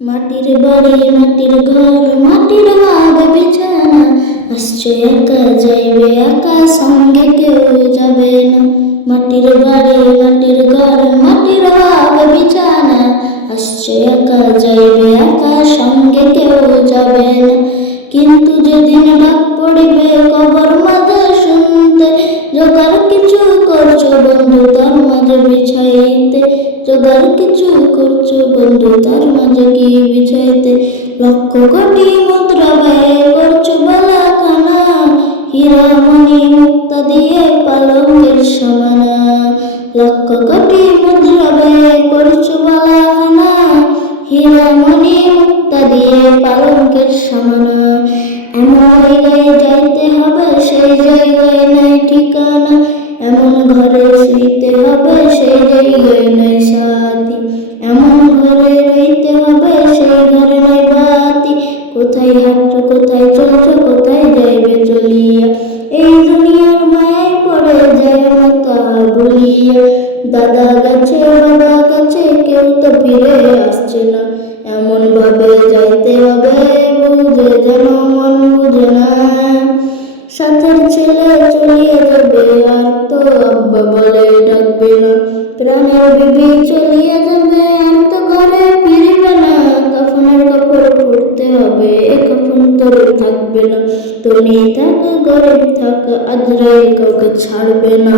মাটির বাড়ি, মাটির ঘর, মাটির হবে বিছানা। আসছে একা যাইবে, একা সঙ্গে কেউ যাবে না। মাটির বাড়ি, মাটির ঘর, মাটির হবে বিছানা। আসছে একা যাইবে, একা সঙ্গে কেউ যাবে না। কিন্তু যেদিন ডাক পড়িবে, কবর মাঝে বন্ধু, তার মাঝে বিছাইতে জোগাড় কিছু করছ বন্ধু, তার মাঝে কি বিছাইতে? লক্ষ কোটি মুদ্রা ব্যয় করছ বালাখানা হীরামণি মুক্তা দিয়ে পালঙ্কের সমানা। লক্ষ কোটি মুদ্রা ব্যয় করছ বালাখানা হীরামণি মুক্তা দিয়ে পালঙ্কের সমানা। এমন জায়গায় যাইতে হবে, সেই জায়গায় নাই ঠিকানা। জায়গায় নাই সাথী। এমন ঘরে রইতে হবে, সেই ঘরে নাই বাতি। কোথায় হাঁটছো, কোথায় চলছো, কোথায় যাইবে চলিয়া। এই দুনিয়ার মায়ায় পড়ে যায় না বলিয়া। দাদা গেছে, বাবা গেছে কেউ তো ফিরে আসছে না। এমন ভাবে যাইতে হবে, বুঝে যেন মন বুঝে না। সাথের ছেলে চলিয়ে যাবে আর তো প্রাণের চলিয়া যাবে আর তো ঘরে ফিরবে না। কাফনের কাপড় পড়তে হবে, এ কাফন তোর থাকবে না। তুমি থাক গরিব থাক আজরাই কাউকে ছাড়বে না।